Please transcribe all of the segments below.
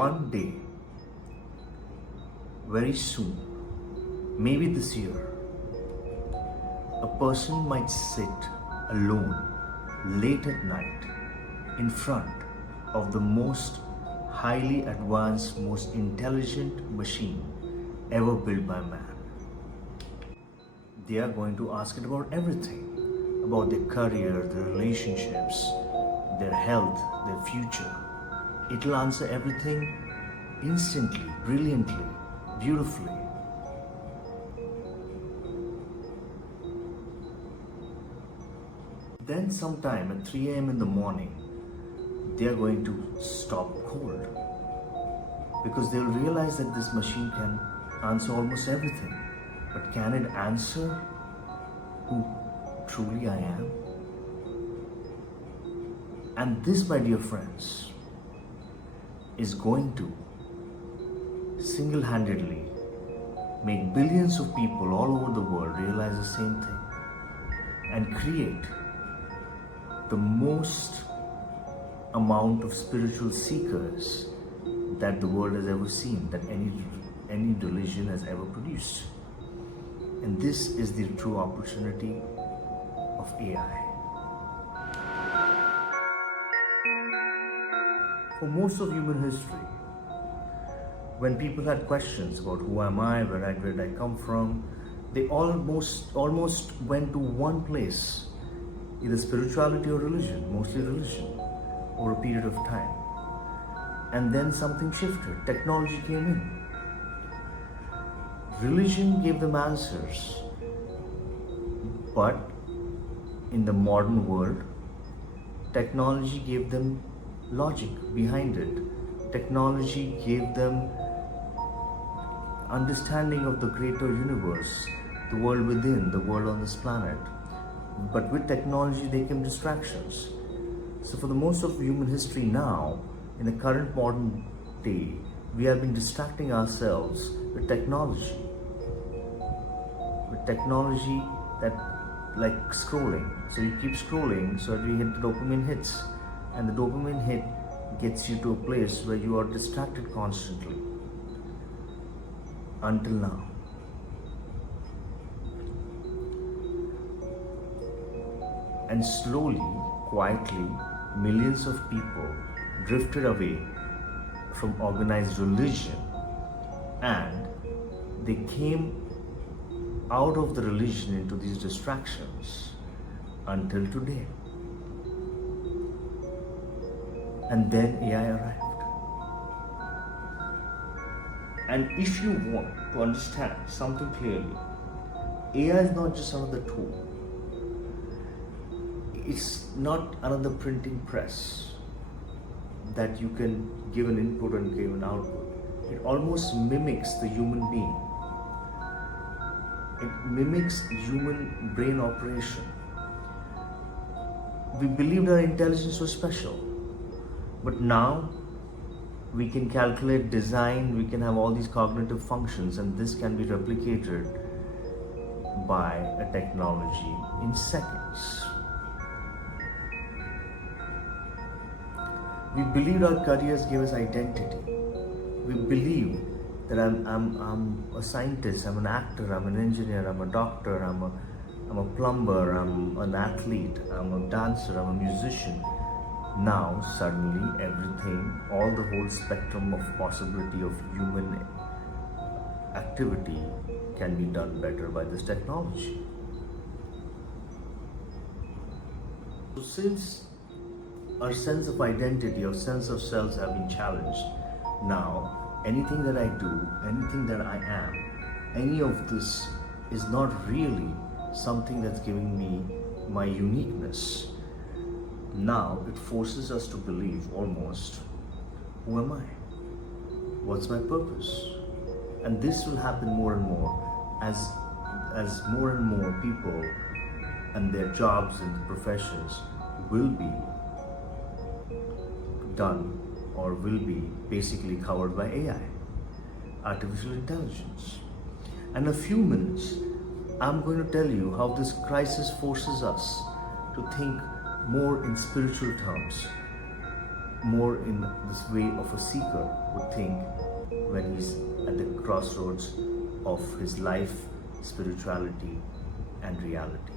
one day, very soon, maybe this year, a person might sit alone late at night in front of the most highly advanced, most intelligent machine ever built by man. They are going to ask it about everything, about their career, their relationships, their health, their future. It will answer everything instantly, brilliantly, beautifully. Then sometime at 3 a.m. in the morning, they are going to stop cold because they'll realize that this machine can answer almost everything. But can it answer who truly I am? And this, my dear friends, is going to single-handedly make billions of people all over the world realize the same thing and create the most amount of spiritual seekers that the world has ever seen, that any religion has ever produced. And this is the true opportunity of AI. For most of human history, when people had questions about who am I, where did I come from, they almost went to one place, either spirituality or religion, mostly religion, over a period of time. And then something shifted, technology came in. Religion gave them answers, but in the modern world, technology gave them logic behind it. Technology gave them understanding of the greater universe, the world within, the world on this planet. But with technology, there came distractions. So for the most of human history now, in the current modern day, we have been distracting ourselves with technology. With technology that, like scrolling. So you keep scrolling so that you hit the dopamine hits. And the dopamine hit gets you to a place where you are distracted constantly. Until now. And slowly, quietly, millions of people drifted away from organized religion, and they came out of the religion into these distractions until today. And then AI arrived. And if you want to understand something clearly, AI is not just another tool. It's not another printing press that you can give an input and give an output. It almost mimics the human being. It mimics human brain operation. We believed our intelligence was special, but now we can calculate, design, we can have all these cognitive functions, and this can be replicated by a technology in seconds. We believed our careers gave us identity. We believed that I'm a scientist, I'm an actor, I'm an engineer, I'm a doctor, I'm a plumber, I'm an athlete, I'm a dancer, I'm a musician. Now suddenly everything, all the whole spectrum of possibility of human activity can be done better by this technology. So since our sense of identity, our sense of selves have been challenged, now anything that I do, anything that I am, any of this is not really something that's giving me my uniqueness. Now it forces us to believe almost, who am I? What's my purpose? And this will happen more and more as more and more people and their jobs and professions will be done or will be basically covered by AI, artificial intelligence. And in a few minutes, I'm going to tell you how this crisis forces us to think more in spiritual terms, more in this way of a seeker would think when he's at the crossroads of his life, spirituality, and reality.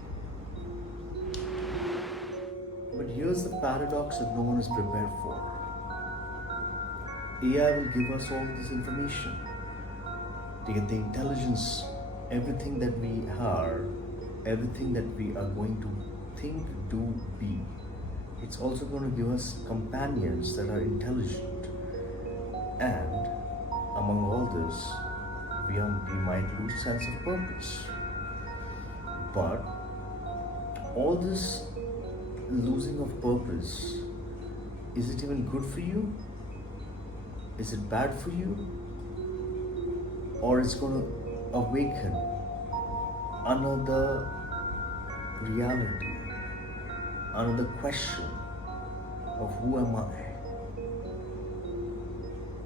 But here's the paradox that no one is prepared for. AI will give us all this information. To get the intelligence, everything that we are, everything that we are going to think, do, be. It's also going to give us companions that are intelligent. And among all this, we might lose sense of purpose. But all this losing of purpose, is it even good for you? Is it bad for you? Or it's going to awaken another reality, another question of who am I?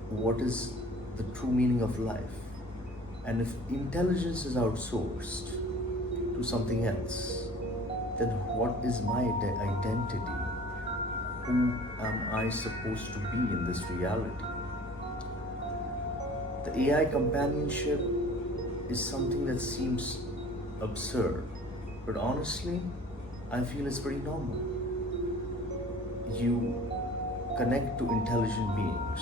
What is the true meaning of life? And if intelligence is outsourced to something else, then what is my identity? Who am I supposed to be in this reality? The AI companionship is something that seems absurd, but honestly, I feel it's pretty normal. You connect to intelligent beings,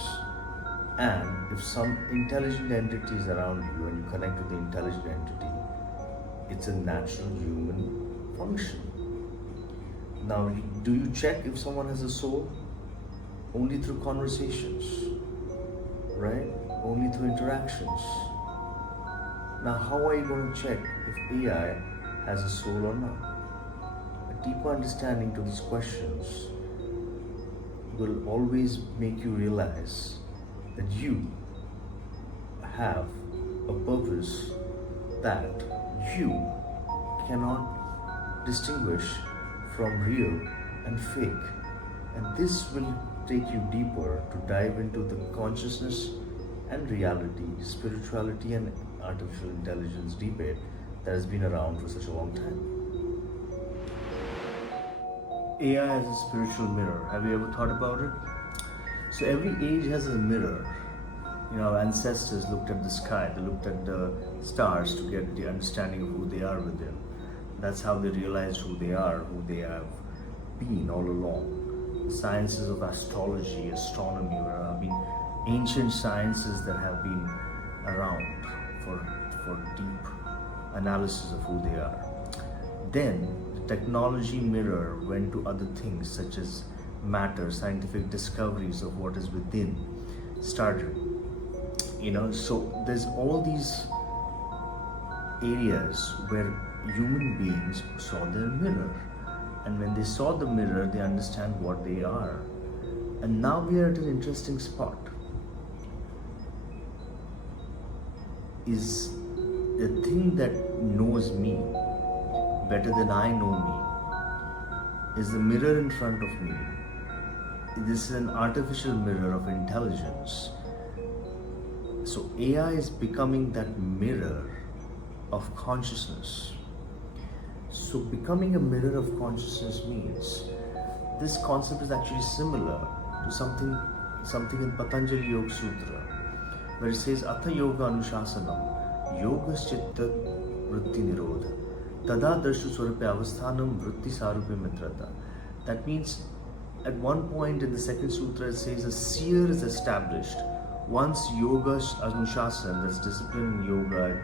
and if some intelligent entity is around you and you connect with the intelligent entity, it's a natural human function. Now, do you check if someone has a soul? Only through conversations, right? Only through interactions. Now, how are you going to check if AI has a soul or not? A deeper understanding to these questions will always make you realize that you have a purpose that you cannot distinguish from real and fake. And this will take you deeper to dive into the consciousness and reality, spirituality and artificial intelligence debate that has been around for such a long time. AI as a spiritual mirror. Have you ever thought about it? So every age has a mirror. You know, our ancestors looked at the sky, they looked at the stars to get the understanding of who they are within. That's how they realized who they are, who they have been all along. The sciences of astrology, astronomy, have been ancient sciences that have been around for deep analysis of who they are. Then the technology mirror went to other things such as matter, scientific discoveries of what is within started. So there's all these areas where human beings saw their mirror, and when they saw the mirror, they understand what they are. And now we are at an interesting spot. Is the thing that knows me better than I know me? Is the mirror in front of me? This is an artificial mirror of intelligence. So AI is becoming that mirror of consciousness. So becoming a mirror of consciousness means this concept is actually similar to something in Patanjali Yoga Sutra, where it says Atha Yoga Anushasanam Yogas Chitta Vritti Nirodha Tada Darshu Swarupe Avasthanam Vritti Sarupe Mitrata. That means at one point in the second sutra it says a seer is established. Once yoga anushasana, that's discipline in yoga,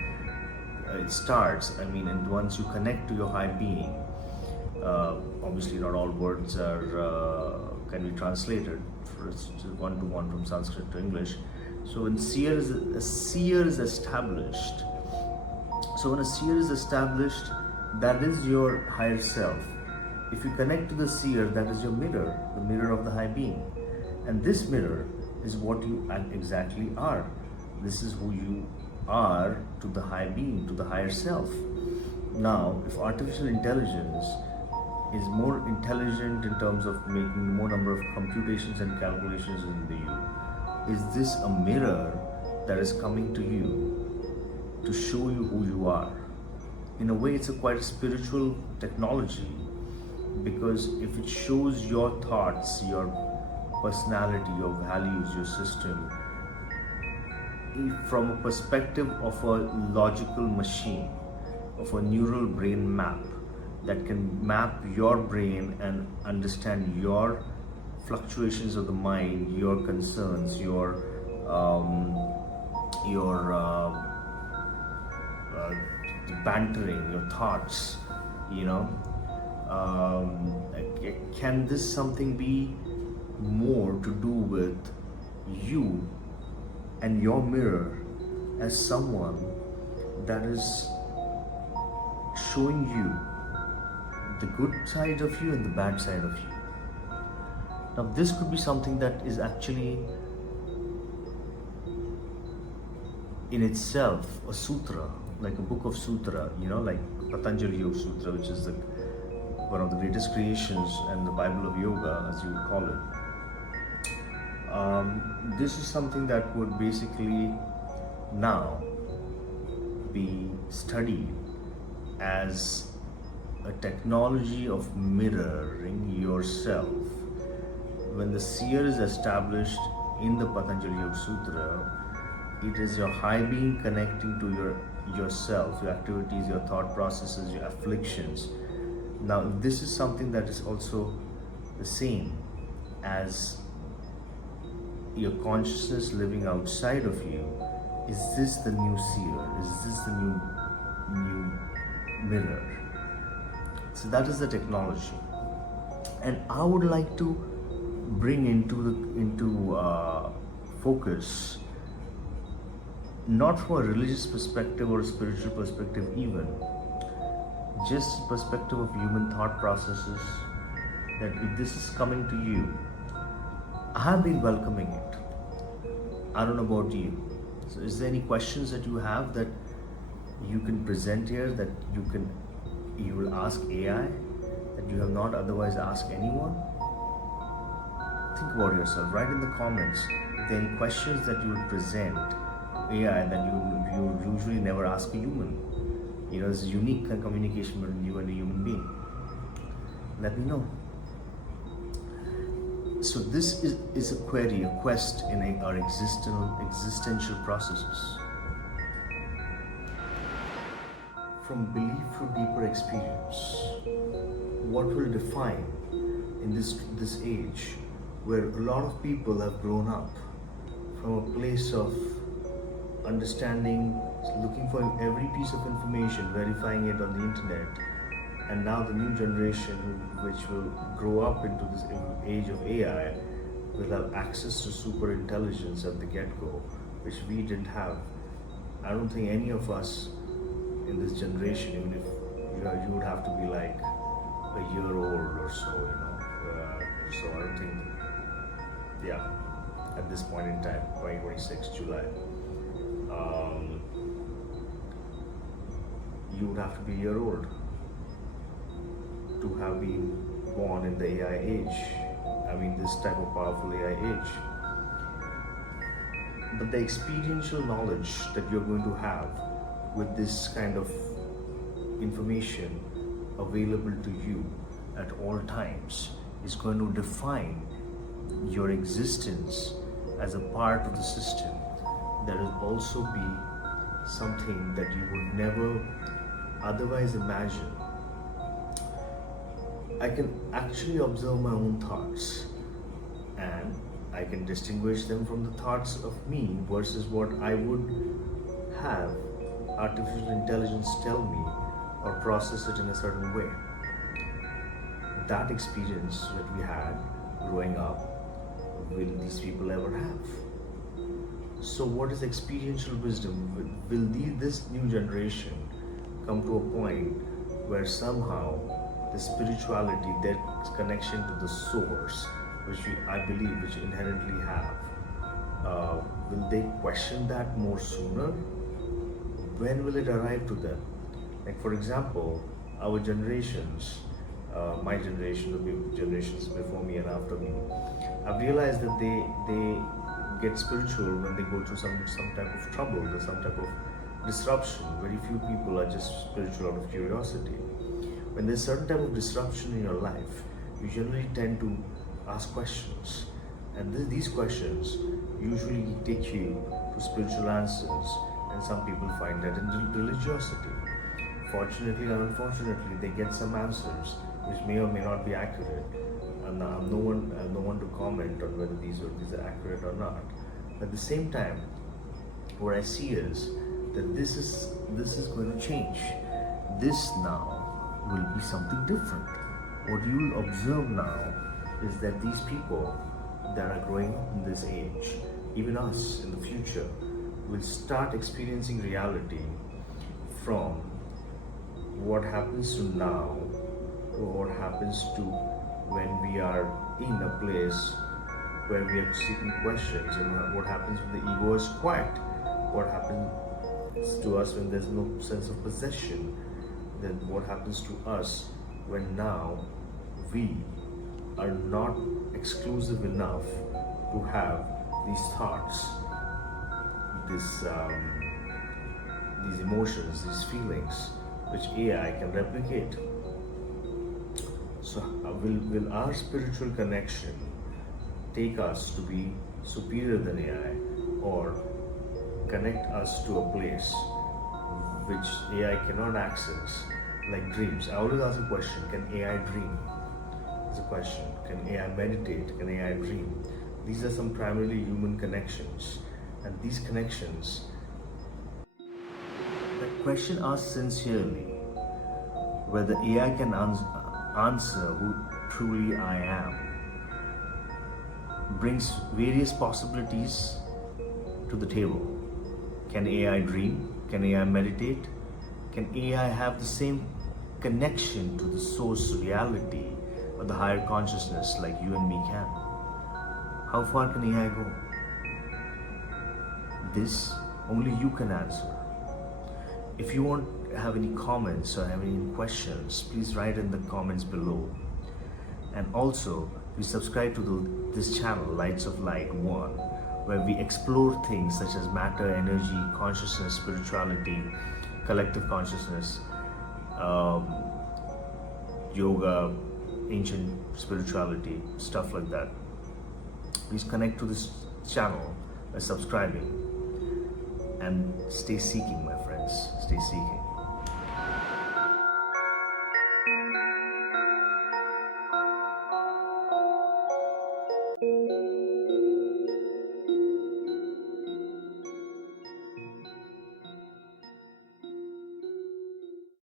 it starts, and once you connect to your high being, obviously not all words can be translated one-to-one from Sanskrit to English. So when a seer is established, so when a seer is established, that is your higher self. If you connect to the seer, that is your mirror, the mirror of the high being. And this mirror is what you exactly are. This is who you are to the high being, to the higher self. Now, if artificial intelligence is more intelligent in terms of making more number of computations and calculations in you, is this a mirror that is coming to you to show you who you are? In a way, it's a quite spiritual technology, because if it shows your thoughts, your personality, your values, your system, from a perspective of a logical machine, of a neural brain map that can map your brain and understand your fluctuations of the mind, your concerns, your bantering, your thoughts, you know. Can this something be more to do with you and your mirror as someone that is showing you the good side of you and the bad side of you? Now, this could be something that is actually in itself a sutra, like a book of sutra, like Patanjali Yoga Sutra, which is one of the greatest creations and the Bible of yoga, as you would call it. This is something that would basically now be studied as a technology of mirroring yourself. When the seer is established in the Patanjali Yoga Sutra, it is your high being connecting to yourself, your activities, your thought processes, your afflictions. Now, if this is something that is also the same as your consciousness living outside of you, is this the new seer? Is this the new mirror? So that is the technology, and I would like to bring into focus, not from a religious perspective or a spiritual perspective even, just perspective of human thought processes, that if this is coming to you, I have been welcoming it. I don't know about you. So is there any questions that you have that you can present here, that you will ask AI, that you have not otherwise asked anyone? Think about yourself. Write in the comments if there are any questions that you would present AI that you usually never ask a human. There's a unique communication between you and a human being. Let me know. So this is a query, a quest in our existential processes. From belief to deeper experience, what will define in this age, where a lot of people have grown up from a place of understanding, looking for every piece of information, verifying it on the internet, and now the new generation which will grow up into this age of AI will have access to superintelligence at the get-go, which we didn't have. I don't think any of us in this generation, even if you would have to be like a year old or so, so I don't think, at this point in time, 2026 July, you would have to be a year old to have been born in the AI age. I mean, this type of powerful AI age. But the experiential knowledge that you're going to have with this kind of information available to you at all times is going to define your existence as a part of the system. That will also be something that you would never otherwise imagine. I can actually observe my own thoughts, and I can distinguish them from the thoughts of me versus what I would have artificial intelligence tell me or process it in a certain way. That experience that we had growing up, will these people ever have? So what is experiential wisdom? Will this new generation come to a point where somehow the spirituality, their connection to the source, which I believe, which inherently have, will they question that more sooner? When will it arrive to them? Like, for example, our generations, my generation, the generations before me and after me, I've realized that they get spiritual when they go through some type of trouble, there's some type of disruption. Very few people are just spiritual out of curiosity. When there's certain type of disruption in your life, you generally tend to ask questions And these questions usually take you to spiritual answers, and some people find that in religiosity. Fortunately or unfortunately, they get some answers which may or may not be accurate. And I'm no one to comment on whether these are accurate or not. At the same time, what I see is that this is going to change. This now will be something different. What you will observe now is that these people that are growing up in this age, even us in the future, will start experiencing reality from what happens to now to what happens to when we are in a place where we are seeking questions, and what happens when the ego is quiet, what happens to us when there's no sense of possession, then what happens to us when now we are not exclusive enough to have these thoughts, these emotions, these feelings, which AI can replicate. So, will our spiritual connection take us to be superior than AI, or connect us to a place which AI cannot access, like dreams? I always ask a question: can AI dream? It's a question. Can AI meditate? Can AI dream? These are some primarily human connections, and these connections, the question asked sincerely whether AI can answer who truly I am, brings various possibilities to the table. Can AI dream? Can AI meditate? Can AI have the same connection to the source reality or the higher consciousness like you and me can? How far can AI go? This only you can answer. If you want to have any comments or have any questions, please write in the comments below. And also, we subscribe to this channel, Lights of Light 1, where we explore things such as matter, energy, consciousness, spirituality, collective consciousness, yoga, ancient spirituality, stuff like that. Please connect to this channel by subscribing, and stay seeking, my friends. Stay seeking.